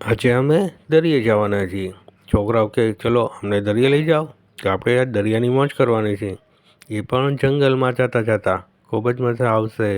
આજે અમે દરિયે જવાના છીએ. છોકરાઓ કહે ચલો અમને દરિયે લઈ જાઓ. તો આપણે આજ દરિયાની મોજ કરવાની છે, એ પણ જંગલમાં જતાં જતાં. ખૂબ જ મજા આવશે.